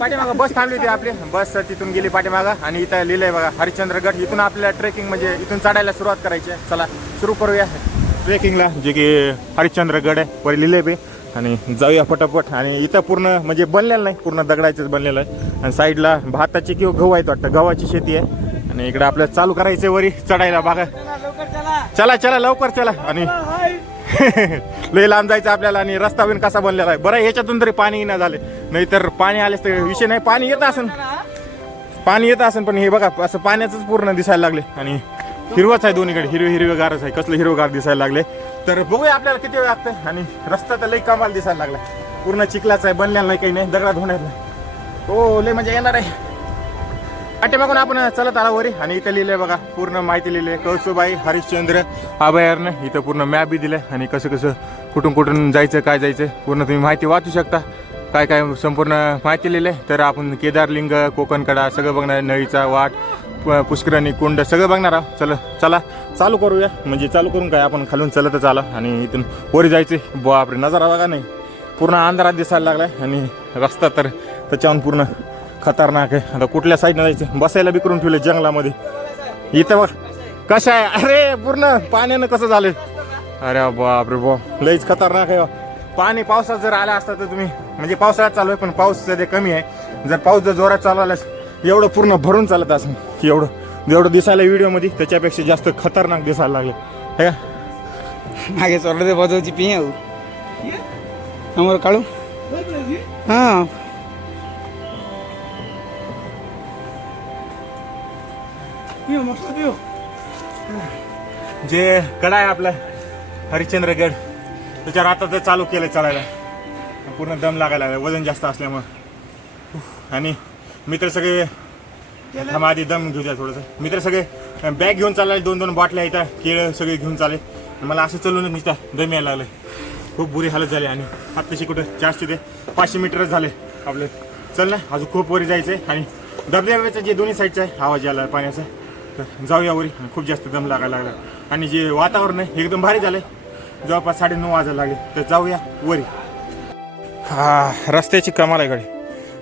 पाठीमागं बस थांबली होती आपली, बस तिथून गेली पाठीमागं आणि इथं लिहिलंय बघा हरिश्चंद्रगड. इथून आपल्याला ट्रेकिंग म्हणजे इथून चढायला सुरुवात करायची आहे. चला सुरू करूया ट्रेकिंगला, जे की हरिश्चंद्रगड आहे वर लिहिले बे. आणि जाऊया पटापट. आणि इथं पूर्ण म्हणजे बनलेलं नाही, पूर्ण दगडाचंच बनलेलं आहे. आणि साईडला भाताची किंवा गहू आहेत वाटतं, गव्हाची शेती आहे. आणि इकडे आपल्याला चालू करायचं वरी चढायला बघा. चला चला लवकर चला. आणि लय लांब जायचं आपल्याला. आणि रस्ता बिन कसा बनलेला आहे बरं, ह्याच्यातून तरी पाणी न झाले, नाहीतर पाणी आलेच तर विषय नाही. पाणी येत असेल पण हे बघा असं पाण्याचंच पूर्ण दिसायला लागले. आणि हिरवच आहे दोन्हीकडे, हिरवेगारच आहे. कसलं हिरवगार दिसायला लागले. तर बघूया आपल्याला किती वेळ लागतं. आणि रस्ता तर लई कमाल दिसायला लागला, पूर्ण चिखलाचा आहे, बनलेला नाही काही नाही, दगडात होणार नाही. हो लय म्हणजे येणार आहे. पाठीमागून आपण चलत आला वरी. आणि इथं लिहिलंय बघा पूर्ण माहिती लिहिली, कळसुबाई हरिश्चंद्र अभयारण्य. इथं पूर्ण मॅप बी दिलंय आणि कसं कसं कुठून कुठून जायचं काय जायचं पूर्ण तुम्ही माहिती वाचू शकता. काय काय संपूर्ण माहिती लिहिलंय. तर आपण केदारलिंग, कोकणकडा सगळं बघणार, नळीचा वाट, पुष्करणी कुंड सगळं बघणार आहोत. चला चालू करूया. म्हणजे चालू करून काय आपण खालून चलतच आला आणि इथून वरी जायचे. बापरे नजारा बघा, नाही पूर्ण अंधारात दिसायला लागलाय. आणि रस्ता तर त्याच्याहून पूर्ण खतरनाक आहे. आता कुठल्या साईडनं जायचं, बसायला बी करून ठेवले जंगलामध्ये. इथं बघ कसं आहे, अरे पूर्ण पाण्यानं कसं झालं. अरे बापरे बाप लईच खतरनाक आहे. पाणी पावसात जर आला असता तर तुम्ही, म्हणजे पावसाळ्यात चालू आहे पण पाऊस सध्या कमी आहे. जर पाऊस जर जोरात चालू आला एवढं पूर्ण भरून चालत असं की जेवढं दिसायला व्हिडिओमध्ये त्याच्यापेक्षा जास्त खतरनाक दिसायला लागले हे का. मागे चढले बजावची पिय आम्हाला काढू. हां जे कडा आहे आपला हरिश्चंद्रगड, त्याच्यावर आता तर चालू केलं चढायला. पूर्ण दम लागायला लागला वजन जास्त असल्यामुळं. आणि मित्र सगळे आधी दम घेऊ द्या थोडंसं. मित्र सगळे बॅग घेऊन चालले, 2-2 बाटल्या येतात, केळं सगळे घेऊन चालले. मला असं चालून नुसता दम यायला लागलं, खूप बुरी हालत झाली. आणि आत्ताशी कुठं जास्त ते 500 मीटरच झाले आपले. चल ना अजून खूप वरी जायचं आहे. आणि धबधब्याचं जे दोन्ही साईडचं आहे आवाज यायला पाण्याचा, तर जाऊया वरी. खूप जास्त दम लागायला लागला. आणि जे वातावरण आहे एकदम भारी झालंय. जवळपास 9:30 वाजायला लागले. तर जाऊया वरी. हा रस्त्याची कमाल आहे गाडी.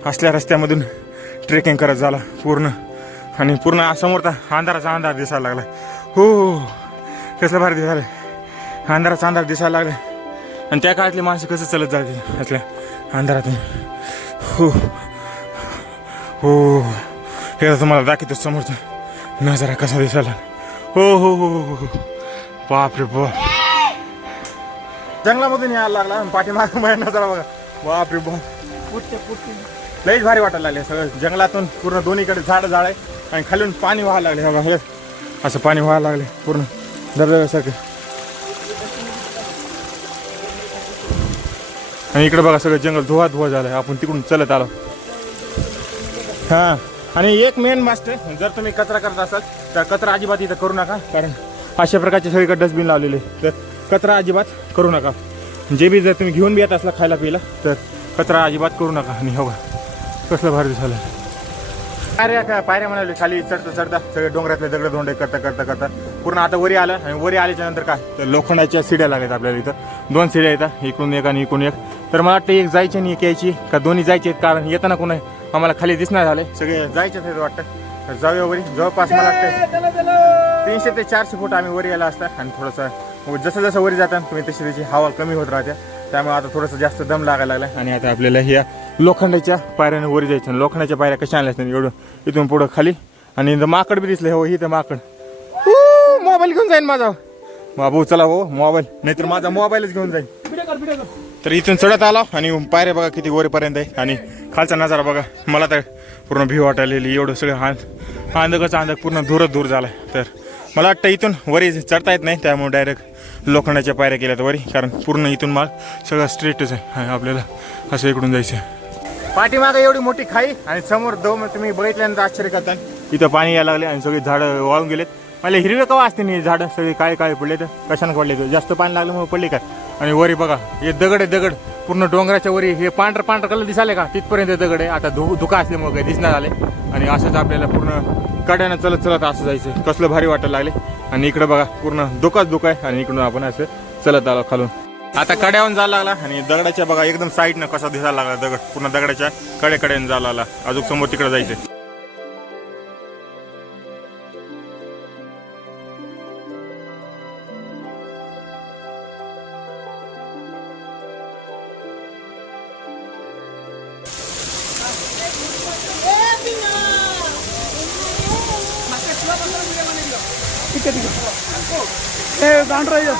असल्या रस्त्यामधून ट्रेकिंग करत झाला पूर्ण. आणि पूर्ण समोरचा अंधाराचा अंधार दिसायला लागला. हो कसलं भारी दिसायला, अंधाराचा अंधार दिसायला लागला. आणि त्या काळातली माणसं कसं चालत जाते असल्या अंधारातून. हो हे तुम्हाला दाखवतो समोरचा नजारा कसा दिसायला. हो बापरे बाप. जंगलामधून यायला लागला पाठीमाग माझ्या नजारा बघा. बापरे बाप लईच भारी वाटायला लागले. सगळं जंगलातून पूर्ण दोन्हीकडे झाड आहे. आणि खालून पाणी व्हायला लागले बघा, असं पाणी व्हायला लागले पूर्ण धबधब्यासारखं. आणि इकडे बघा सगळं जंगल धुवा झालंय. आपण तिकडून चलत आलो. हां आणि एक मेन मास्टर, जर तुम्ही कचरा करत असाल तर कचरा अजिबात इथं करू नका. कारण अशा प्रकारचे सगळीकडे डस्टबिन लावलेले, तर कचरा अजिबात करू नका. जे बी जर तुम्ही घेऊन बी येत असला खायला प्यायला तर कचरा अजिबात करू नका. आणि हो कसलं भारी झालं. पायऱ्या म्हणाले खाली चढता सगळे डोंगरातले दगड धोंडे करता पूर्ण आता वरी आलं. आणि वरी आल्याच्या नंतर काय तर लोखंडाच्या सिड्या लागतात आपल्याला. इथं 2 सिड्या येतात, इकडून एक आणि इकडून एक. तर मला वाटतं एक जायची आणि एक यायची का दोन्ही जायचे आहेत. कारण येताना कोण आहे आम्हाला खाली दिसणार झाले, सगळे जायचे आहेत वाटतं. तर जाऊया वरी. जवळपास मला वाटतं 300 ते 400 फूट आम्ही वरी यायला असतात. आणि थोडंसं जसं वरी जातात तुम्ही तशी त्याची हवा कमी होत राहते. त्यामुळे आता थोडंसं जास्त दम लागायला लागला. आणि आता आपल्याला ह्या लोखंडाच्या पायऱ्याने वरी जायचं. लोखंडाच्या पायऱ्या कशा आणल्या असतात एवढं इथून पुढं खाली. आणि माकड बी दिसले. हो इथं माकड. मोबाईल घेऊन जाईन माझा बाबू. चला हो मोबाईल, नाहीतर माझा मोबाईलच घेऊन जाईन. तर इथून चढत आला आणि पायऱ्या बघा किती वरीपर्यंत आहे. आणि खालचा नजारा बघा. मला तर पूर्ण भीव वाटायलेली. एवढं सगळं अंधक पूर्ण दूर झालाय. तर मला वाटतं इथून वरी चढता येत नाही, त्यामुळे डायरेक्ट लोखंडाच्या पायऱ्या केल्यात वरी. कारण पूर्ण इथून माल सगळं स्ट्रेटच आहे. आपल्याला असं इकडून जायचं. पाठीमागं एवढी मोठी खाई आणि समोर तुम्ही बघितल्यानंतर आश्चर्य करता. इथं पाणी यायला लागले आणि सगळे झाडं वाळून गेलेत. मला हिरवे कवा असते नाही झाडं, सगळे काळे पडले. तर कशाने पडले, जास्त पाणी लागल्यामुळे पडले काय. आणि वरी बघा हे दगड पूर्ण डोंगराच्या वरी. हे पांढरा कलर दिसाले का तिथपर्यंत दगड आहे. आता धुका असल्यामुळे काही दिसणार आले. आणि असंच आपल्याला पूर्ण कड्यानं चलत असं जायचं. कसलं भारी वाटायला लागले. आणि इकडं बघा पूर्ण धुका आहे. आणि इकडून आपण असं चलत आलो खालून. आता कड्यावरून जायला लागला आणि दगडाच्या बघा एकदम साईडनं कसा दिसायला लागला दगड पूर्ण दगडाच्या कड्याने जायला लागला. अजून समोर तिकडे जायचं. ठीक आहे ए गांड राहिलं.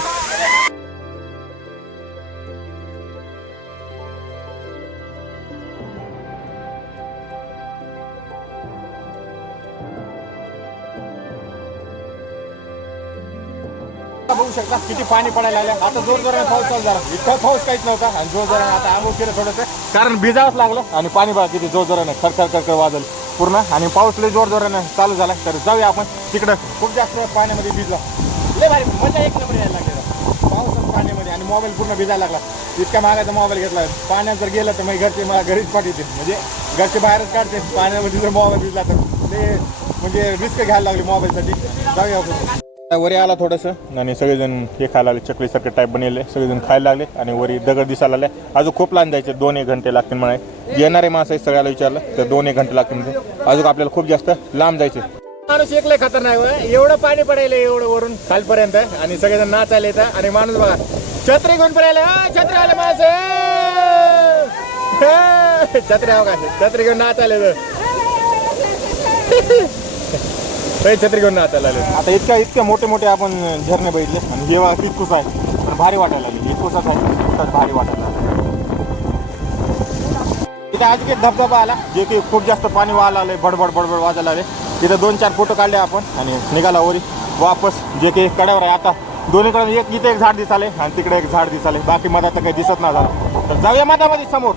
बघू शकता किती पाणी पडायला लागलं. आता जोर जोराने पाऊस चालू झाला. इतका पाऊस काहीच नव्हता आणि जोर जोराने आता आंघोळ केलं थोडंसं कारण भिजावंच लागलं. आणि पाणी बघा किती जोर जोराने खरखर खरखर वाजल पूर्ण. आणि पाऊस लय जोर जोराने चालू झाला. तर जाऊया आपण तिकडं. खूप जास्त पाण्यामध्ये भिजला. लय भारी मजा एक नंबर यायला लागली पावसात पाण्यामध्ये. आणि मोबाईल पूर्ण भिजायला लागला. इतक्या महागाचा मोबाईल घेतला. पाण्यात जर गेलं तर मग घरचे मला घरीच पाठवते. म्हणजे घरचे बाहेरच काढते. पाण्यामध्ये जर मोबाईल भिजला तर ते म्हणजे रिस्क घ्यायला लागली मोबाईलसाठी. जाऊया आपण. वरी आला थोडंसं आणि सगळेजण हे खायला लागले. चकलीसारखे टाईप बनवले. सगळेजण खायला लागले आणि वरी दगड दिसायला लागले. अजून खूप लांब जायचे. 2-1 घंटे लागतील म्हणे. येणारे माणसं सगळ्याला विचारलं तर 2-1 घंटे लागतील. अजून आपल्याला खूप जास्त लांब जायचे. माणूस एकले खतरनाक एवढं पाणी पडायला एवढं वरून खालपर्यंत आणि सगळेजण नाचायला येतात. आणि माणूस बघा छत्री घेऊन पडायला. छत्री आले माणसं छत्री हो का छत्री घेऊन नाचायला छत्री घेऊन नाचायला आले. आता इतक्या मोठे मोठे आपण झरणे बघितले आणि हे तितकुस आहे पण भारी वाटायला लागले. इतकुसच आहे भारी वाटायला लागले. तिथे आज एक धबधबा आला जे की खूप जास्त पाणी व्हायला लागले. बडबड बडबड वाजायला लागले. तिथे 2-4 फोटो काढले आपण आणि निघाला वरी वापस जे की कड्यावर आहे. आता दोन्हीकडे इथे एक झाड दिसाले आणि तिकडे एक झाड दिसाले. बाकी मधात तर काही दिसत नाही झालं. तर जाऊया मधामध्ये समोर.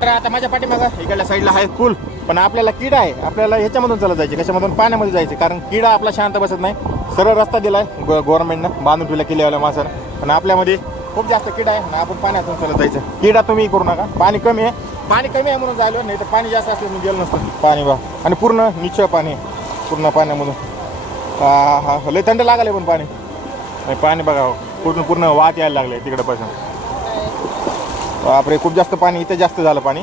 तर आता माझ्या पाठीमागं इकडल्या साईडला आहे पूल. पण आपल्याला किडा आहे. आपल्याला ह्याच्यामधून चालत जायचे. कशामधून पाण्यामध्ये जायचे. कारण किडा आपला शांत बसत नाही. सरळ रस्ता दिलाय गव्हर्नमेंटनं बांधून ठेवला किल्ल्यावाल्या माणसानं. पण आपल्यामध्ये खूप जास्त किडा आहे आणि आपण पाण्यातून चालत जायचं. किडा तुम्ही करू नका. पाणी कमी आहे म्हणून जायलो. नाही तर पाणी जास्त असलं मी गेलो नसतं. पाणी बा आणि पूर्ण निश्चय पाणी पूर्ण पाण्यामधून. हा लय थंड लागले पण पाणी बघा पूर्ण वाट यायला लागले तिकडे बापरे खूप जास्त पाणी. इथे जास्त झालं पाणी.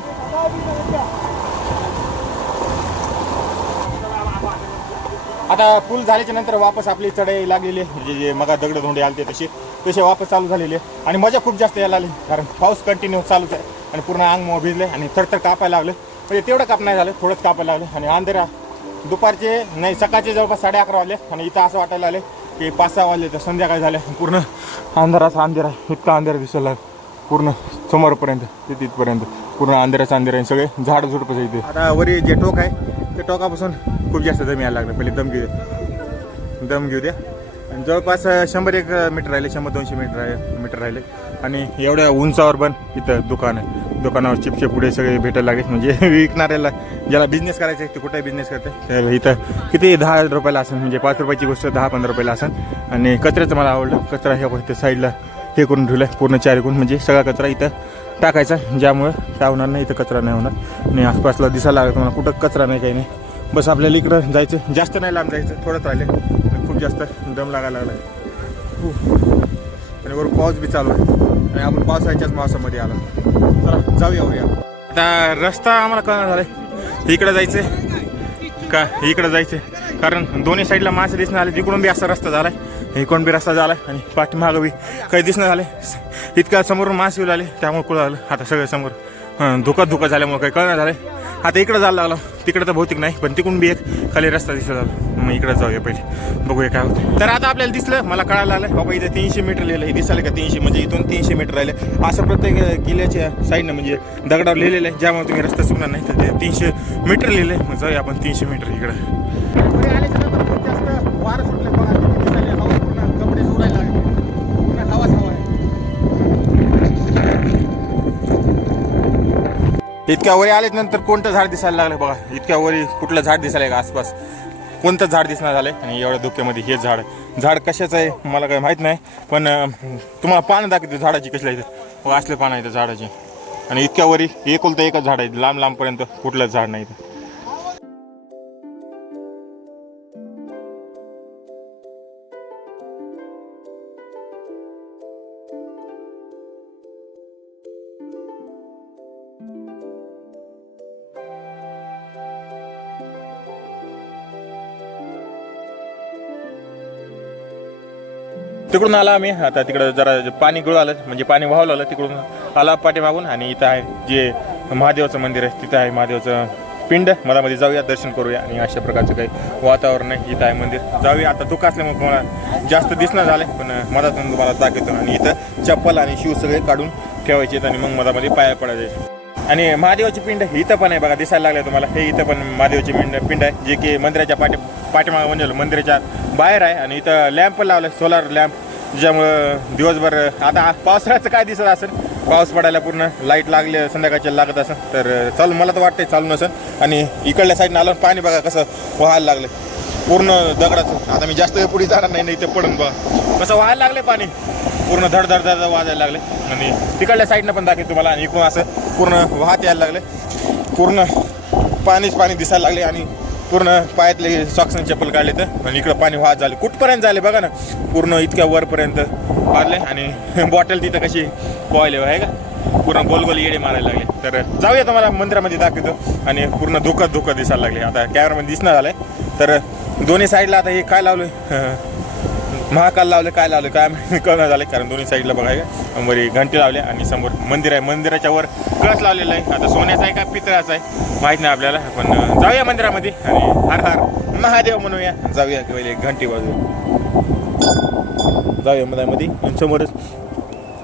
आता पूल झाल्याच्या नंतर वापस आपली चढाई लागलेली आहे. जे मग दगड धोंडे आलते तसे वापस चालू झालेले. आणि मजा खूप जास्त यायला लागली कारण पाऊस कंटिन्यू चालूच आहे. आणि पूर्ण अंग भिजले आणि थरथर कापायला लागले. म्हणजे तेवढं काप नाही झालं थोडंच कापायला लागले. आणि अंधेरा दुपारचे नाही सकाळचे जवळपास 11:30 वाजले. आणि इथं असं वाटायला लागले की 5-6 वाजले तर संध्याकाळ झाले. पूर्ण अंधारा इतका अंधारा दिसायला लागला पूर्ण समोरपर्यंत ते तिथपर्यंत पूर्ण अंधेराच आहे. सगळे झाड झुडपच इथे. आता वरी जे टोक आहे ते टोकापासून खूप जास्त दम यायला लागलं. पहिले दम घेऊ द्या. आणि जवळपास 100-1 मीटर राहिले. 100-200 मीटर राहिले. आणि एवढ्या उंचावर पण इथं दुकान आहे. दुकानावर चिपचे पुढे सगळे भेटायला लागले. म्हणजे विकणाऱ्याला ज्याला बिझनेस करायचा आहे ते कुठे बिझनेस करते तर इथं किती 10 रुपयाला असेल. म्हणजे 5 रुपयाची गोष्ट 10-15 रुपयाला असेल. आणि कचऱ्याचं मला आवडलं. कचरा हे इथं साईडला हे करून ठेवलं आहे पूर्ण 4 एकूण. म्हणजे सगळा कचरा इथं टाकायचा ज्यामुळे काय होणार नाही. इथं कचरा नाही होणार. आणि आसपासला दिसायला लागला तुम्हाला कुठं कचरा नाही काही नाही. बस आपल्याला इकडं जायचं. जास्त नाही लांब जायचं. थोडंच राहिले. खूप जास्त दम लागायला लागला आणि वर पाऊस बी चालू आहे. आणि आपण पावसाच्याच मावसामध्ये आलो. चला जाऊया. आता रस्ता आम्हाला कळणार झाला. इकडं जायचं का इकडं जायचं कारण दोन्ही साईडला माणसं दिसणं आले. तिकडून बी असा रस्ता झाला आहे. इकडून बी रस्ता झाला आहे. आणि पाठीमागं बी काही दिसणं झालं. इतक्या समोरून माणसं येऊ लागले त्यामुळे कुठं झालं. आता सगळं समोर धुका झाल्यामुळे काही कळणार झालं. आता इकडं जायला लागलं. तिकडं तर भौतिक नाही पण तिकडून बी एक खाली रस्ता दिसला झाला. मग इकडं जाऊया पहिले बघूया काय होतं. तर आता आपल्याला दिसलं मला कळायला आलं बाबा इथे 300 मीटर लिहिलं. हे दिसायला का 300 म्हणजे इथून 300 मीटर राहिले. असं प्रत्येक किल्ल्याच्या साईडनं म्हणजे दगडावर लिहिलेलं आहे ज्यामुळे तुम्ही रस्ता चुकणार नाही. तर ते 300 मीटर लिहिलं आहे. मग जाऊया आपण 300 मीटर इकडं. आल्याच्यानंतर खूप जास्त वारं सुटलं बघा. दिसायला हवा पूर्ण कपडे जोडायला लागले. पूर्ण हवाच हवा आहे. इतक्या वरी आलेत नंतर कोणतं झाड दिसायला लागलं बघा. इतक्या वरी कुठलं झाड दिसायला का आसपास कोणतं झाड दिसणार झालंय. आणि एवढ्या धुक्यामध्ये हे झाड कशाचं आहे मला काही माहीत नाही, पण तुम्हाला पानं दाखवते झाडाची कसल्या इथं असले पानं आहेत झाडाची. आणि इतक्या वरी एकुलतं एकच झाड आहे, लांब लांबपर्यंत कुठलंच झाड नाही इथं. तिकडून आला आम्ही आता तिकडं जरा पाणी गळू आलं म्हणजे पाणी वाहवलं आलं तिकडून आला पाठीमागून. आणि इथं आहे जे महादेवाचं मंदिर आहे तिथं आहे महादेवाचं पिंड. मधामध्ये जाऊया दर्शन करूया. आणि अशा प्रकारचं काही वातावरण आहे. इथं आहे मंदिर, जाऊया. आता धुकं असल्यामुळे तुम्हाला जास्त दिसणं झालं पण मधातून तुम्हाला दाखवतो. आणि इथं चप्पल आणि शूज सगळे काढून ठेवायचे आणि मग मधामध्ये पाया पडायचे. आणि महादेवाची पिंड इथं पण आहे बघा, दिसायला लागले तुम्हाला. हे इथं पण महादेवाची पिंड आहे जे की मंदिराच्या पाठीमागं म्हणजे मंदिराच्या बाहेर आहे. आणि इथं लॅम्प पण लावलं, सोलार लॅम्प, ज्यामुळं दिवसभर आता पावसाळ्याचं काय दिसत असेल, पाऊस पडायला पूर्ण लाईट लागले संध्याकाळच्या लागत असेल तर चालू, मला तर वाटतंय चालू नसेल. आणि इकडल्या साईडनं आलं पाणी बघा कसं व्हायला लागलं पूर्ण दगडाचं. आता मी जास्त वेळ पुढे जाणार नाही, इथे पडून बघा कसं व्हायला लागले पाणी, पूर्ण धडधड वाजायला लागले. आणि तिकडल्या साईडनं पण दाखवेल तुम्हाला. आणि इकडून असं पूर्ण वाहत यायला लागले, पूर्ण पाणी दिसायला लागले. आणि पूर्ण पायातले सॉक्स आणि चप्पल काढले तर. आणि इकडं पाणी वाहत झाले कुठपर्यंत झाले बघा ना, पूर्ण इतक्या वरपर्यंत वाढले. आणि बॉटल तिथं कशी पॉयले आहे का, पूर्ण गोल येडे मारायला लागले. तर जाऊया तुम्हाला मंदिरामध्ये दाखवतो. आणि पूर्ण धुकं दिसायला लागले. आता कॅमेरामध्ये दिसणार झालंय. तर दोन्ही साईडला आता हे काय लावलं, महाकाल लावले काय लावले काय कळणार झाले, कारण दोन्ही साईडला बघायला वरी घंटी लावले. आणि समोर मंदिर आहे, मंदिराच्या वर कळस लावलेला आहे. आता सोन्याचा आहे का पितळाचा आहे माहीत नाही आपल्याला, पण जाऊया मंदिरामध्ये आणि हर हर महादेव म्हणूया. जाऊया पहिले घंटी वाजवू, जाऊया मंदिरामध्ये. आणि समोरच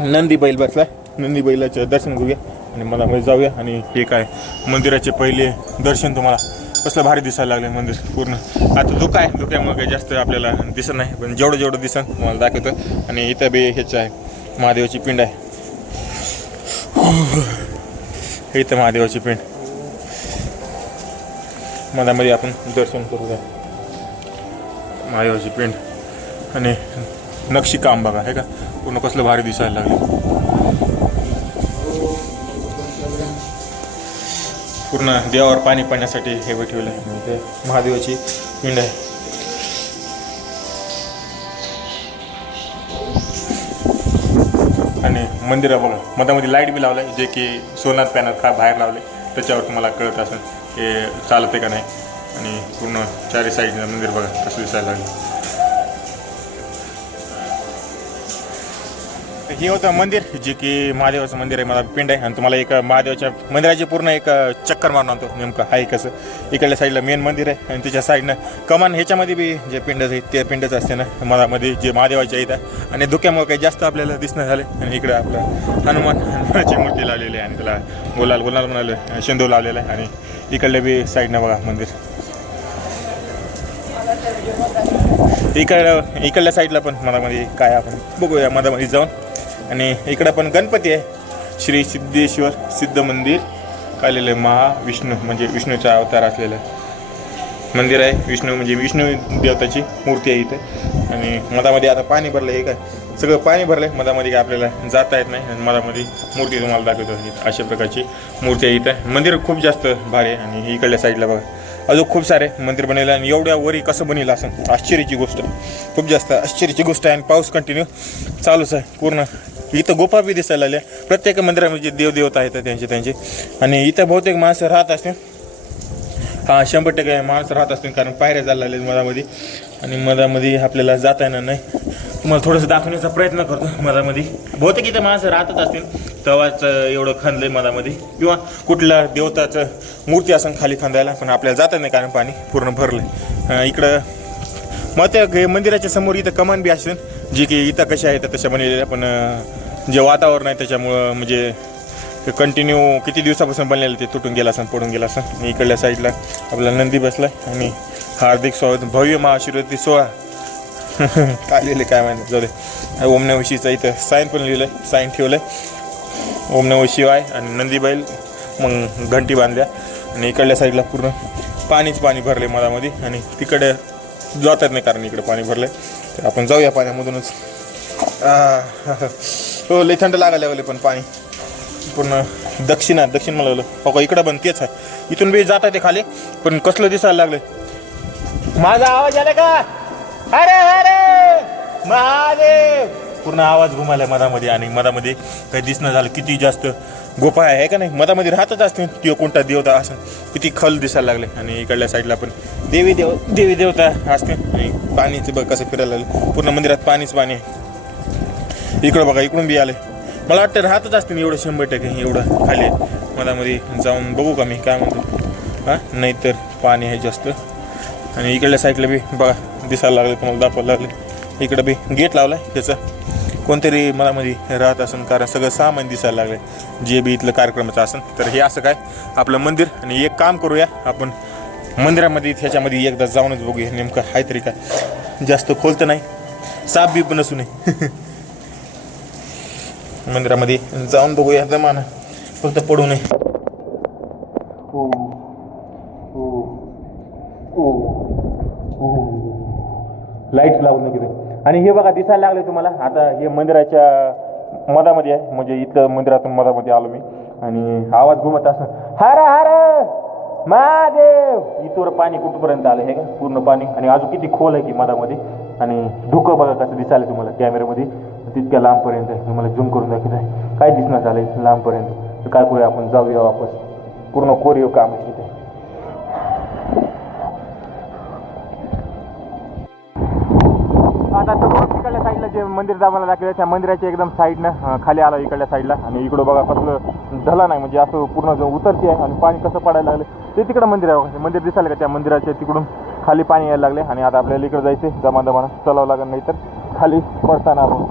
नंदी बैल बसलाय, नंदी बैलाचं दर्शन करूया आणि मंदिरामध्ये जाऊया. आणि हे काय मंदिराचे पहिले दर्शन तुम्हाला कसलं भारी दिसायला लागलं मंदिर पूर्ण. आता धुकं आहे, धुक्यामुळे काही जास्त आपल्याला दिसत नाही, पण जेवढं दिसन तुम्हाला दाखवतो. आणि इथं बी हेच आहे महादेवाची पिंड आहे, इथं महादेवाची पिंड. मधामध्ये आपण दर्शन करूया महादेवाची पिंड. आणि नक्षी काम बघा हे का पूर्ण कसलं भारी दिसायला लागलं, पूर्ण देवावर पाणी पाण्यासाठी हे ठेवलं आहे. ते महादेवाची पिंड आहे. आणि मंदिर बघा मधामध्ये लाईट बी लावलं आहे, जे की सोनार पॅनल बाहेर लावले, त्याच्यावर तुम्हाला कळत असेल हे चालते का नाही. आणि पूर्ण चारी साईडनं मंदिर बघा कसं दिसायला लागलं. हे होतं मंदिर जे की महादेवाचं मंदिर आहे, मला पिंड आहे. आणि तुम्हाला एक महादेवाच्या मंदिराची पूर्ण एक चक्कर मारून आणतो नेमकं आहे कसं. इकडल्या साईडला मेन मंदिर आहे आणि त्याच्या साईडनं कमान, ह्याच्यामध्ये बी जे पिंडच आहे ते पिंडच असते ना मधामध्ये जे महादेवाच्या इथं. आणि धुक्यामुळे काही जास्त आपल्याला दिसणं झाले. आणि इकडं आपलं हनुमानची मूर्ती लावलेली आहे आणि त्याला गुलाल म्हणाले शेंदूर लावलेला आहे. आणि इकडल्या बी साईडनं बघा मंदिर, इकडल्या साईडला पण मधामध्ये काय आपण बघूया मधामध्ये जाऊन. आणि इकडं पण गणपती आहे, श्री सिद्धेश्वर सिद्ध मंदिर कालेलं आहे. महाविष्णू म्हणजे विष्णूचा अवतार असलेलं मंदिर आहे. विष्णू म्हणजे विष्णू देवताची मूर्ती आहे इथे. आणि मधामध्ये आता पाणी भरलं आहे, काय सगळं पाणी भरलं आहे मधामध्ये, काय आपल्याला जाता येत नाही. आणि मधामध्ये मूर्ती तुम्हाला दाखवतो, अशा प्रकारची मूर्ती आहे इथं. मंदिर खूप जास्त भारी आहे. आणि इकडल्या साईडला बघा अजून खूप सारे मंदिर बनवले. आणि एवढ्या वरी कसं बनेल असं आश्चर्याची गोष्ट, खूप जास्त आश्चर्याची गोष्ट आहे. आणि पाऊस कंटिन्यू चालूच आहे पूर्ण. इथं गोपा बी दिसायला लागल्या प्रत्येक मंदिरामध्ये, देवदेवता आहेत त्यांचे. आणि इथं बहुतेक माणसं राहत असतील, 100% माणसं राहत असतील, कारण पायऱ्या जायला लागल्या मधामध्ये. आणि मधामध्ये आपल्याला जाता येणार नाही, तुम्हाला थोडंसं दाखवण्याचा प्रयत्न करतो. मधामध्ये बहुतेक इथं माणसं राहतच असतील, तवाच एवढं खणलंय मधामध्ये, किंवा कुठल्या देवताचं मूर्ती असं खाली खांदायला, पण आपल्याला जाता नाही कारण पाणी पूर्ण भरलं. इकडं मग ते मंदिराच्या समोर इथं कमान बी असेल, जी की इथं कशा आहेत तशा बनलेल्या, पण जे वातावरण आहे त्याच्यामुळं म्हणजे कंटिन्यू किती दिवसापासून बनलेलं ते तुटून गेलं असं, पडून गेलं असं. इकडल्या साईडला आपला नंदी बसला. आणि हार्दिक स्वागत, भव्य महाशिवरात्री सोहळा काय लिहिले काय माहिती, जाऊ दे. ओम नमः शिवायचं इथं साईन पण लिहिलं आहे, साईन ठेवलं आहे, ओम नमः शिवाय. आणि नंदी बैल मग घंटी बांधल्या आणि इकडल्या साईडला पूर्ण पाणीच पाणी भरले मधामध्ये आणि तिकडे जातात नाही कारण इकडे पाणी भरले. तर आपण जाऊया पाण्यामधूनच. हो लई थंड लागायला लागले पण पाणी पूर्ण दक्षिण मला लागलं हो इकडं पण तेच आहे. इथून बी जातात ते खाली पण कसलं दिसायला लागले. माझा आवाज आला का? अरे अरे महादेव पूर्ण आवाज घुमाला मधामध्ये आणि मधामध्ये काही दिसणं झालं. किती जास्त गोपा आहे का नाही मधामध्ये राहतच असते किंवा कोणता देवता असं किती खल दिसायला लागले. आणि इकडल्या साईडला पण देवी देवता असते आणि पाणीचं बघ कसं फिरायला लागलं. पूर्ण मंदिरात पाणीच पाणी आहे. इकडं बघा इकडून बी आले. मला वाटतं राहतच असते एवढं 100% एवढं खाली मधामध्ये जाऊन बघू का मी काय म्हणतो. हां नाहीतर पाणी आहे जास्त. आणि इकडल्या साईडला बी बघा दिसायला लागले तुम्हाला दाखवायला लागले. इकडं बी गेट लावला आहे त्याचं कोणतरी मधामध्ये राहत असेल कारण सगळं सामान दिसायला लागलं जे बी इथलं कार्यक्रमाचं असेल. तर हे असं काय आपलं मंदिर. आणि एक काम करूया आपण मंदिरामध्ये ह्याच्यामध्ये एकदा जाऊनच बघूया नेमकं आहे तरी काय. जास्त खोलतं नाही साप बी पण असू नये. मंदिरामध्ये जाऊन बघूया जमाना फक्त पडू नये. लाईट लावून नये. आणि हे बघा दिसायला लागले तुम्हाला आता हे मंदिराच्या मधामध्ये आहे म्हणजे इथलं मंदिरातून मधामध्ये आलो मी. आणि आवाज घुमत असं हर हर महादेव इथवर पाणी कुठपर्यंत आलं हे का पूर्ण पाणी. आणि अजून किती खोल आहे की मधामध्ये. आणि धुकं बघा कसं दिसायला तुम्हाला कॅमेऱ्यामध्ये तितक्या लांबपर्यंत आहे. तुम्हाला झूम करून दाखवत आहे काय दिसणं झालं लांबपर्यंत. तर काय करूया आपण जाऊया वापस. पूर्ण कोरीव काम आहे तिथे. आता समोर इकडल्या साईडला जे मंदिर दाबायला दाखवलं त्या मंदिराच्या एकदम साईडनं खाली आलं इकडल्या साईडला. आणि इकडं बघा कसलं ढला नाही म्हणजे असं पूर्ण उतरते आहे. आणि पाणी कसं पडायला लागलं ते तिकडं मंदिर आहे. मंदिर दिसायला का त्या मंदिराच्या तिकडून खाली पाणी यायला लागले. आणि आता आपल्याला इकडं जायचं जमाना चलावं लागेल नाही तर खाली पडताना आपण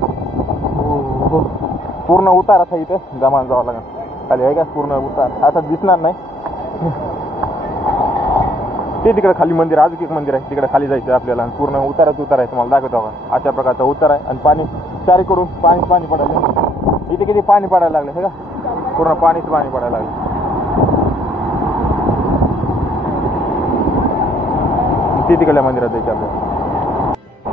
पूर्ण उतार असा इथं जमान जावं लागेल खाली आहे का पूर्ण उतार आता दिसणार नाही. ते तिकडे खाली मंदिर अजून एक मंदिर आहे तिकडे खाली जायचं आपल्याला. पूर्ण उतार आहे तुम्हाला दाखवतो का अशा प्रकारचा उतार आहे. आणि पाणी चारीकडून पाणी पडायला इथे किती पाणी पडायला लागलं हे का पूर्ण पाणीच पाणी पडायला लागलं. ते तिकडल्या मंदिरात जायचं आपल्याला.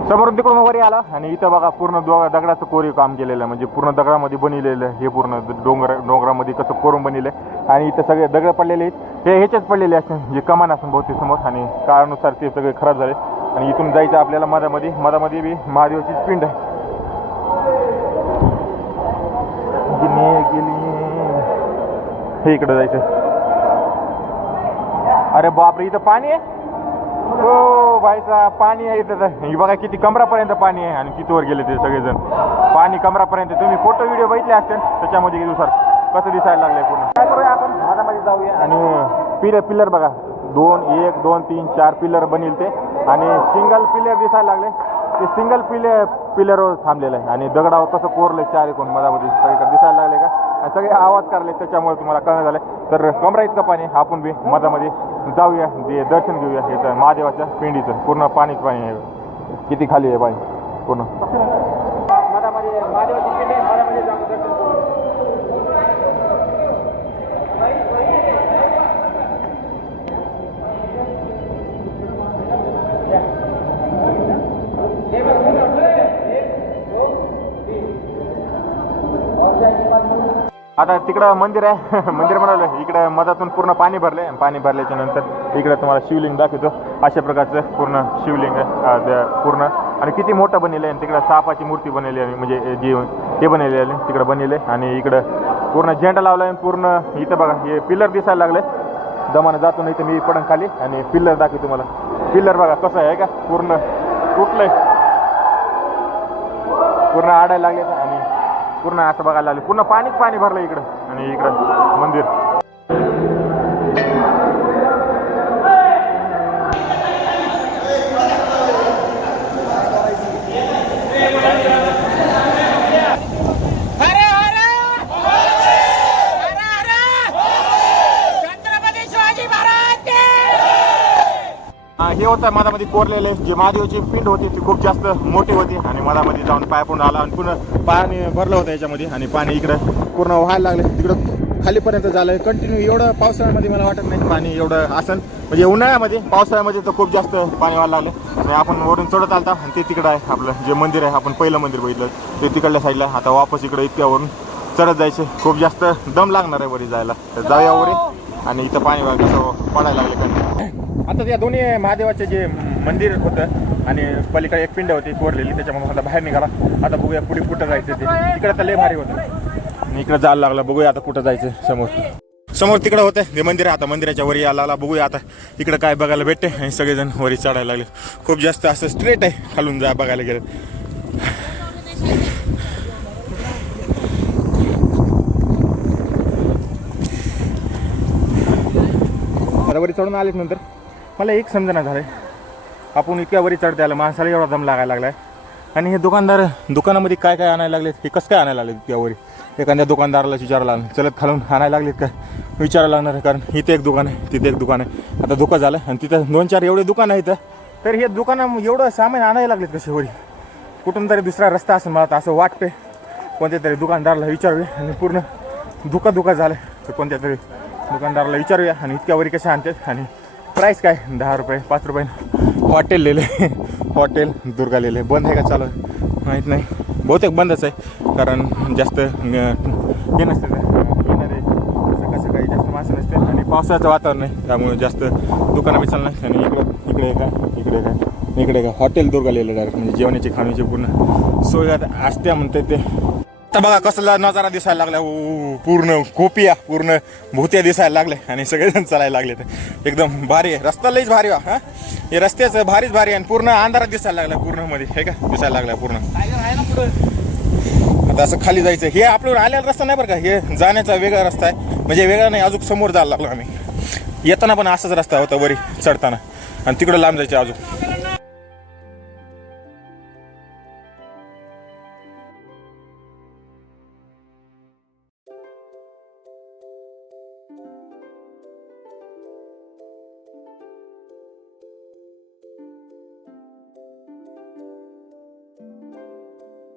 समोरून तिकडून वरी आला आणि इथं बघा पूर्ण दगडाचं कोरीव काम केलेलं आहे म्हणजे पूर्ण दगडामध्ये बनलेलं हे पूर्ण डोंगरामध्ये कसं कोरून बनलेलं आहे. आणि इथं सगळे दगड पडलेले आहेत ते ह्याच्याच पडलेले असते जे कमान असून बहुतेक समोर. आणि काळानुसार ते सगळे खराब झाले. आणि इथून जायचं आपल्याला मधामध्ये बी महादेवाची पिंड आहे. हे इकडं जायचं. अरे बापरे इथं पाणी आहे हो भाईचा पाणी आहे इथं. बघा किती कमरापर्यंत पाणी आहे. आणि कितीवर गेले ते सगळेजण पाणी कमरापर्यंत. तुम्ही फोटो व्हिडिओ बघितले असतील त्याच्यामध्ये गेलो कसं दिसायला लागलंय पूर्ण. काय करूया आपण मधामध्ये जाऊया. आणि पिलर बघा 2 1 2 3 4 पिलर बनेल ते. आणि सिंगल पिलर दिसायला लागले ते सिंगल पिलरवर थांबलेलं आहे. आणि दगडावर कसं कोरले 4 एकूण मधामध्ये सगळीकडे दिसायला लागले का. आणि सगळे आवाज काढले त्याच्यामुळे तुम्हाला कळणं झालं. तर कमरा इतकं पाणी आपण बी मधामध्ये जाऊया दर्शन घेऊया इथं महादेवाच्या पिंडीचं. पूर्ण पाणीच पाणी आहे किती खाली आहे पाणी पूर्ण मधामध्ये महादेवाची पिंडी मधामध्ये जाऊन दर्शन करू. आता तिकडं मंदिर आहे मंदिर म्हणालं इकडं मधातून पूर्ण पाणी भरले. पाणी भरल्याच्या नंतर इकडं तुम्हाला शिवलिंग दाखवतो. अशा प्रकारचं पूर्ण शिवलिंग आहे पूर्ण. आणि किती मोठं बनलेलं आहे. तिकडं सापाची मूर्ती बनलेली आहे म्हणजे जी ते बनलेली आहे तिकडं बनलेले. आणि इकडं पूर्ण झेंडा लावला आहे पूर्ण. इथं बघा हे पिलर दिसायला लागले दमानं जातो नाही तर मी पडन खाली. आणि पिलर दाखवतो तुम्हाला. पिलर बघा कसं आहे का पूर्ण तुटलंय पूर्ण आडायला लागले. आणि पूर्ण असं बघायला लागले पूर्ण पाणीच पाणी भरलं इकडं. आणि इकडं मंदिर हे होतं मधामध्ये कोरलेले जे महादेवाची पिंड होती ती खूप जास्त मोठी होती. आणि मधामध्ये जाऊन पाय पडून आला आणि पुन्हा पाणी भरलं होतं याच्यामध्ये. आणि पाणी इकडं पूर्ण व्हायला लागले तिकडं खालीपर्यंत झालं कंटिन्यू. एवढं पावसाळ्यामध्ये मला वाटत नाही पाणी एवढं असन, म्हणजे उन्हाळ्यामध्ये. पावसाळ्यामध्ये तर खूप जास्त पाणी व्हायला लागलं. आणि आपण वरून चढत आलता आणि ते तिकडं आहे आपलं जे मंदिर आहे, आपण पहिलं मंदिर बघितलं ते तिकडल्या साईडला. आता वापस इकडे इतक्यावरून चढत जायचे, खूप जास्त दम लागणार आहे वरी जायला. तर जाऊया वरी आणि इथं पाणी बघा कसं पडायला लागले का. आता त्या दोन्ही महादेवाचे जे मंदिर होतं आणि पलीकडे एक पिंड होती कोरलेली, त्याच्यामुळे आता बाहेर निघाला. आता बघूया पुढे कुठं जायचं ते. तिकडे तर लय भारी होतं आणि इकडे जायला लागलं. बघूया आता कुठं जायचं. समोर तिकडं होतं ते मंदिर. आता मंदिराच्या वरी यायला लागला. बघूया आता इकडं काय बघायला भेटते. आणि सगळेजण वरी चढायला लागले. खूप जास्त असं स्ट्रेट आहे, खालून जा बघायला गेलं. आता वरी चढून आलेच नंतर मला एक समजना झालं आहे, आपण इतक्या वरी चढता आलं, माणसाला एवढा दम लागायला लागला आहे. आणि हे दुकानामध्ये काय काय आणायला लागलेत, हे कसं काय आणायला लागलेत इतक्या वरी. एखाद्या दुकानदाराला विचारायला लागलं, चलत खालून आणायला लागलेत काय विचारायला लागणार आहे. कारण इथे एक दुकान आहे, तिथे एक दुकान आहे. आता धुकं झालं आणि तिथं 2-4 एवढे दुकानं आहेत. तर हे दुकानं एवढं सामान आणायला लागलेत कसे वरी. कुठून तरी दुसरा रस्ता असेल मला तर असं वाटते. कोणत्या तरी दुकानदाराला विचारूया आणि पूर्ण धुका झालं तर कोणत्या तरी दुकानदाराला विचारूया आणि इतक्या वरी कशा आणतात आणि प्राईस काय. 10 रुपये 5 रुपये. हॉटेल लिहिले, हॉटेल दुर्गा लिहिले. बंद आहे का चालू आहे माहीत नाही, बहुतेक बंदच आहे. कारण जास्त हे नसते येणारे सकाळी जास्त माणसं नसते आणि पावसाचं वातावरण आहे, त्यामुळे जास्त दुकानं बी चालणार नाही. आणि इकडे का हॉटेल दुर्गा लिहिलं डायरेक्ट, म्हणजे जेवणाची खाण्याची पूर्ण सोय असते म्हणते ते. आता बघा कसला नजारा दिसायला लागला. पूर्ण कोपिया पूर्ण भूत्या दिसायला लागले आणि सगळेजण चालायला लागले. तर एकदम भारी आहे रस्ता, लईच भारी हे रस्त्याचं भारीच भारी. आणि पूर्ण अंधारात दिसायला लागला पूर्ण मध्ये, हे का दिसायला लागला पूर्ण. आता असं खाली जायचं. हे आपल्यावर आलेला रस्ता नाही बरं का, हे जाण्याचा वेगळा रस्ता आहे. म्हणजे वेगळा नाही, अजून समोर जायला लागलो आम्ही. येताना पण असाच रस्ता होता वरी चढताना आणि तिकडं लांब जायचं अजून.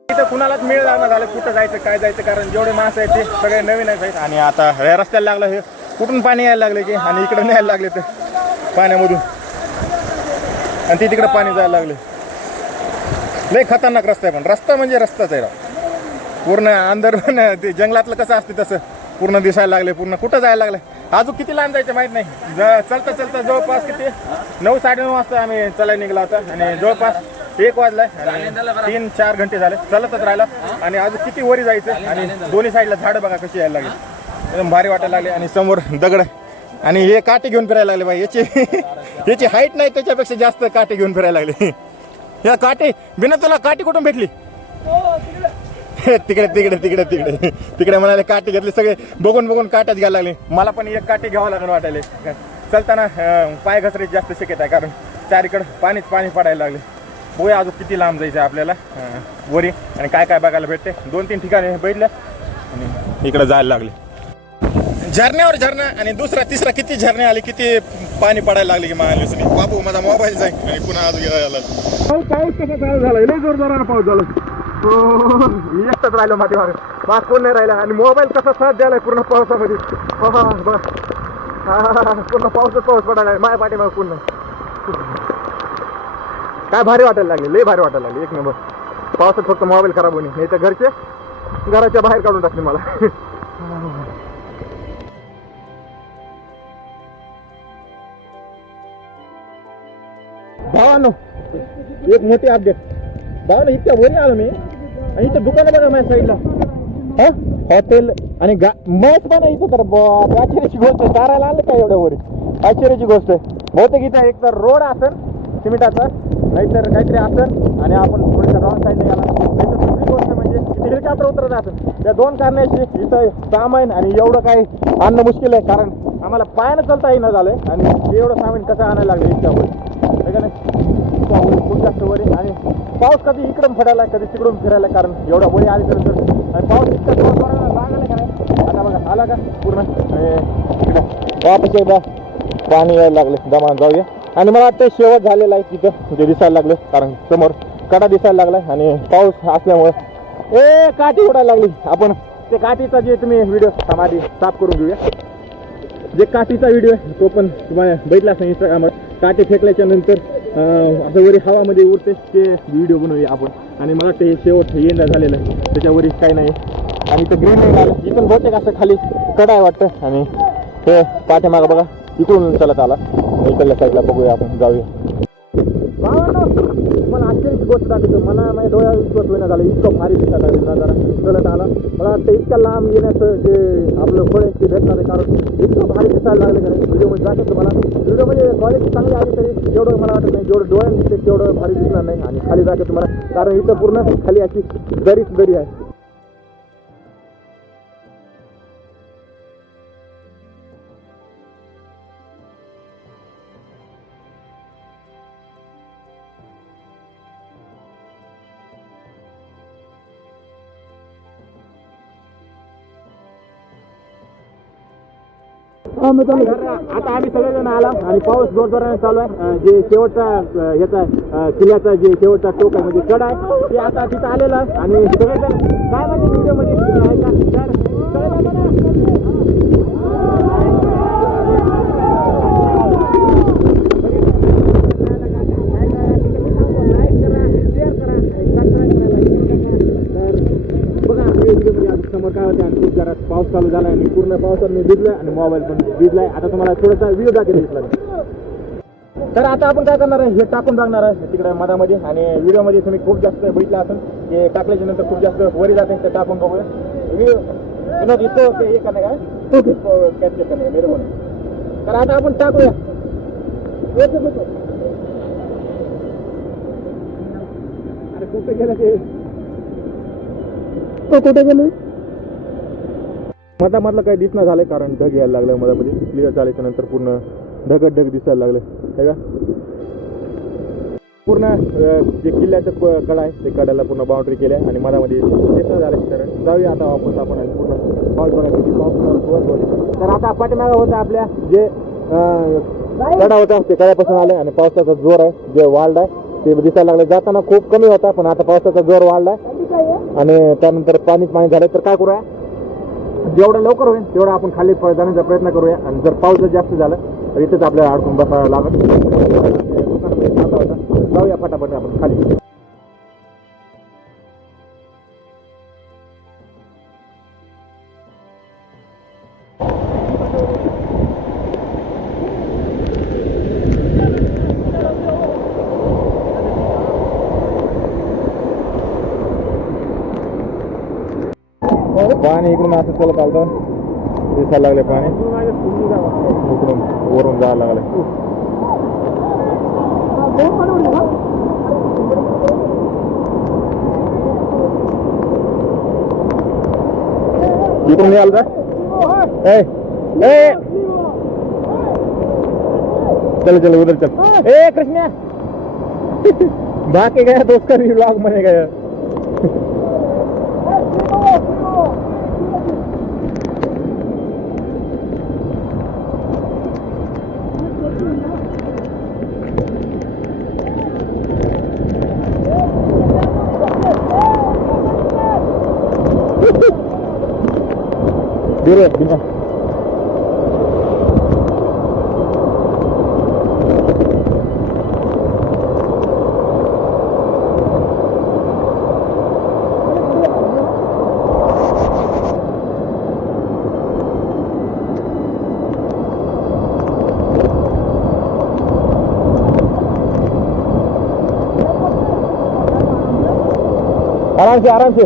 इथं कुणालाच मेळ लागणार झालं कुठं जायचं काय जायचं, कारण जेवढे माणसं आहेत ते सगळे नवीन आहेत. आणि आता ह्या रस्त्याला लागलं हे कुठून पाणी यायला लागले की, आणि इकडे न्यायला लागले तर पाण्यामधून, आणि ते तिकडे पाणी जायला लागले. लय खतरनाक रस्ता आहे, पण रस्ता म्हणजे रस्ताच आहे. पूर्ण अंदर पण ते जंगलातलं कसं असते तसं पूर्ण दिसायला लागले. पूर्ण कुठं जायला लागलं. अजून किती लांब जायचं माहीत नाही. चलता जवळपास किती 9-9:30 वाजता आम्ही चालायला निघला होता आणि जवळपास 1 वाजलाय आणि 3-4 घंटे झाले चालतच राहिला. आणि अजून किती वरी जायचं. आणि दोन्ही साईडला झाडं बघा कशी यायला लागली, एकदम भारी वाटायला लागले. आणि समोर दगड आणि हे काटे घेऊन फिरायला लागले बाई. याची हाईट नाही त्याच्यापेक्षा जास्त काटे घेऊन फिरायला लागले. या काटे बिना तुला काठी कुठून भेटली. तिकडे म्हणाले काठी घेतली. सगळे बघून काट्याच घ्यायला लागले. मला पण एक काठी घ्यावं लागेल वाटायले. चलताना पाय घसरायची जास्त शक्यता आहे, कारण चारीकडं पाणी पडायला लागले. बघूया अजून किती लांब जायचं आपल्याला वरी आणि काय काय बघायला भेटते. 2-3 ठिकाणी बैठलं आणि इकडे जायला लागले. झरण्यावर झरणा आणि दुसरा तिसरा किती झरणे आले, किती पाणी पडायला लागले की माहिती. बाबू माझा मोबाईल जाईल आणि पुन्हा अजून पाऊस कसा चालू झाला. लय जोरदारानं पाऊस झाला. मी एकटाच राहिलो मातीवर, मास कोण नाही राहिला. आणि मोबाईल कसा साथ द्यायला पूर्ण पावसामध्ये. पूर्ण पाऊस पडायला माझ्या पाठीमागे पूर्ण. काय भारी वाटायला लागले, लय भारी वाटायला लागले. एक नंबर. पावसात फक्त मोबाईल खराब होणे, नाही तर घराच्या बाहेर काढून टाकले मला. भावानो एक मोठी अपडेट. भावानो इतक्या वरी आलो मी आणि इथं दुकान बघा माझ्या साईडला. हॉटेल आणि मस्त पण इथं. तर आश्चर्याची गोष्ट आहे, चारायला आलं काय एवढ्या वरी. आश्चर्याची गोष्ट आहे. बहुतेक इथं एक तर रोड असेल सिमेंटाचा, नाहीतर काहीतरी असेल आणि आपण थोडीसा रॉंग साईडने गेला. नाहीतर दुसरी गोष्ट म्हणजे इथे हेलिकॉप्टर उतरत असेल. त्या 2 कारणाची इथं सामान आणि एवढं काही आणणं मुश्किल आहे, कारण आम्हाला पायानं चालता येईना झालं. आणि एवढं सामान कसं आणायला लागलं इतक्या वरी, आहे का नाही. खूप जास्त वरी. आणि पाऊस कधी इकडून पडायला कधी तिकडून फिरायला, कारण एवढा वरी आली तर. आणि पाऊस इतका लागला का नाही. आता बघा आला का पूर्ण वापस एकदा पाणी यायला लागले. दमान जाऊया. आणि मला वाटतं शेवट झालेला आहे तिथं जे दिसायला लागलं, कारण समोर कडा दिसायला लागला आणि पाऊस असल्यामुळे काठी उडायला लागली. आपण ते काठीचा जे तुम्ही व्हिडिओ समाधी साफ करून घेऊया. जे काठीचा व्हिडिओ आहे तो पण तुम्हाला बघितला असेल इंस्टाग्रामवर. काठी फेकल्याच्या नंतर असं वरी हवामध्ये उडते ते व्हिडिओ बनवूया आपण. आणि मला वाटतं हे शेवट यंदा झालेलं आहे, त्याच्यावरी काही नाही. आणि इथं ग्रीन नाही आलं, इथून बहुतेक असं खाली कडा आहे वाटतं. आणि हे पाठीमागं बघा इकडून चालत आला, इकडल्या साईडला बघूया आपण, जाऊया. मला आश्चर्याची गोष्ट दाखवतो, मला माझ्या डोळ्यावर विश्वास होईना झाला, इतकं भारी दिसत आहे नजारा चलत आला. मला वाटतं इतक्या लांब येण्याचं जे आपलं फळ आहे ते भेटणार आहे, कारण इतकं भारी दिसायला लागलं का नाही. व्हिडिओमध्ये दाखवतो मला, व्हिडिओमध्ये क्वालिटी चांगली आली तरी जेवढं मला वाटत नाही, जेवढं डोळ्यात दिसते तेवढं भारी दिसणार नाही. आणि खाली दाखवतो मला, कारण इथं पूर्ण खाली अशी दरीच दरी आहे. आता आम्ही सगळेजण आला आणि पाऊस जोरजोराने चालू आहे. जे शेवटचा ह्याचा किल्ल्याचा जे शेवटचा टोक आहे म्हणजे कड आहे ते आता तिथं आलेलं आहे. आणि सगळेजण काय म्हणजे व्हिडिओमध्ये ऐका समोर काय होते. आणि खूप जरा पाऊस चालू झाला आणि पूर्ण पावसात मी भिजलोय आणि मोबाईल पण भिजलाय. आता तुम्हाला थोडासा व्हिडिओ दाखवून दिसला. तर आता आपण काय करणार आहे, हे टाकून टाकणार आहे तिकडे मधामध्ये. आणि व्हिडिओमध्ये तुम्ही खूप जास्त बघितलं असेल, हे टाकल्याच्या नंतर खूप जास्त वरी जाते, ते टाकून बघूया. विनोद इथं हे करणार काय कॅप्चर करणार मेरे बोल. तर आता आपण टाकूया. अरे कुठे गेलं ते, कुठे गेलं मधामधलं काही दिसणं झालंय, कारण ढग यायला लागलं मधामध्ये. क्लिअर झाल्याच्या नंतर पूर्ण ढगत ढग दिसायला लागलं हे का. पूर्ण जे किल्ल्याचं कडा आहे ते कड्याला पूर्ण बाउंड्री केल्या आणि मधामध्ये दिसणं झालं. तर जाऊया आता वापस आपण आणि पूर्ण पाऊस बघा किती पाऊस. तर आता पाठीमागं होता आपल्या जे कडा होता ते कड्यापासून आले आणि पावसाचा जोर आहे जे वाढला आहे ते दिसायला लागलं. जाताना खूप कमी होता पण आता पावसाचा जोर वाढलाय आणि त्यानंतर पाणी झालं. तर काय करूया, जेवढं लवकर होईल तेवढं आपण खाली जाण्याचा प्रयत्न करूया. आणि जर पाऊस जर जास्त झाला तर इथेच आपल्याला अडकून बसावं लागत. दुकानामध्ये थांबला होता, जाऊया फटाफट आपण खाली. पाणी इकडून असं चलत आलं, दिसायला लागले पाणी इकडून वरून जायला लागलं. इकडून याल का चल चल उधर चल. ए कृष्णा बाकी गया तो उसका भी व्लॉग बने गया. Dure, बिना आराम से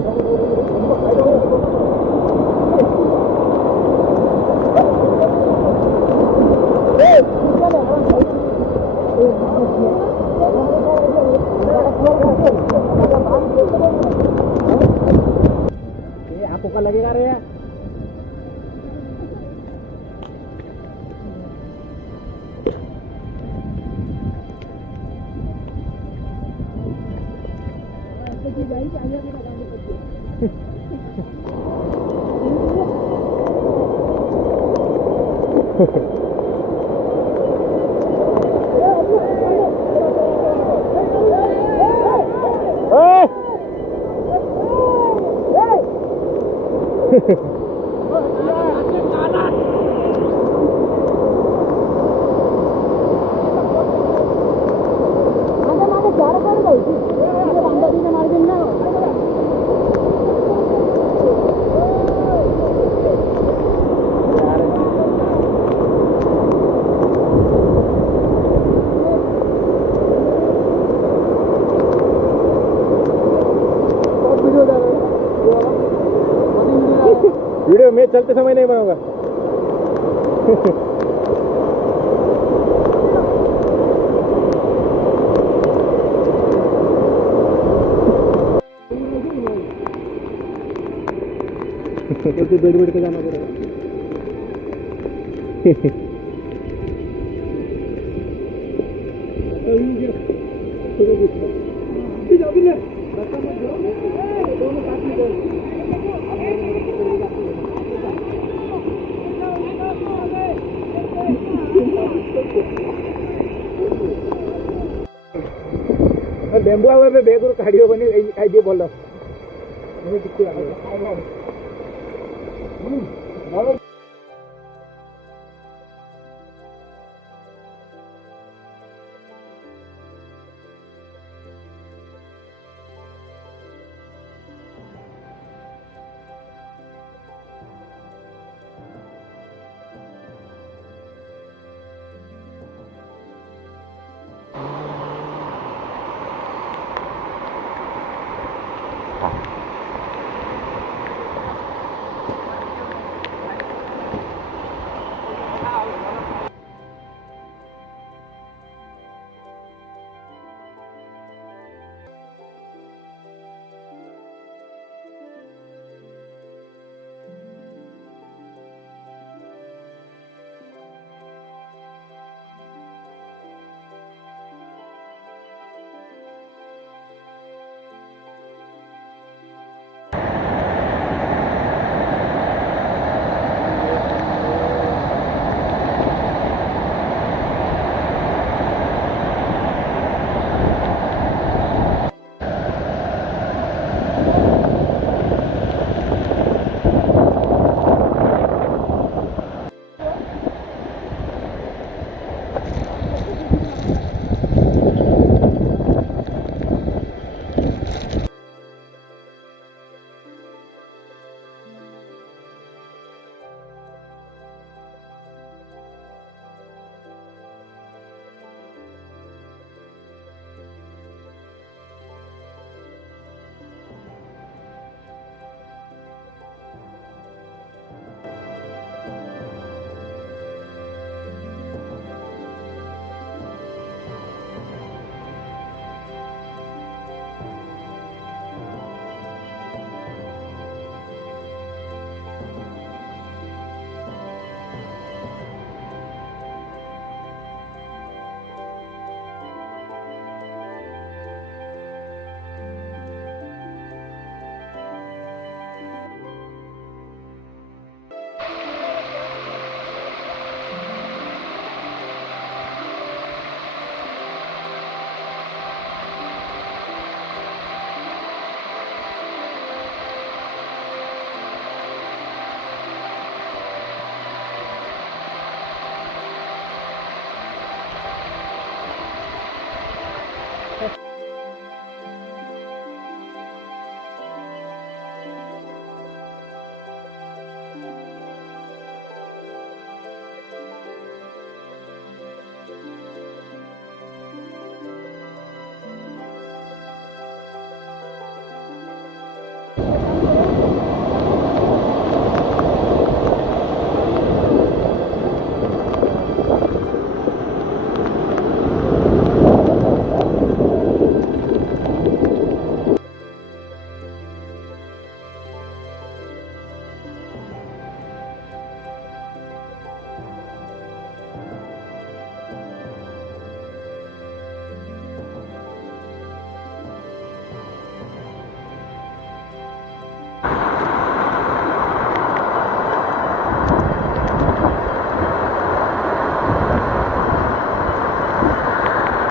आपको क्या लगेगा रे. वीडियो मैं चलते समय नहीं बनाऊंगा। बैठ बैठ के जाना पड़ेगा। बेम्बू आवे बेग और काढ़ियो बनी आई दे बोलो।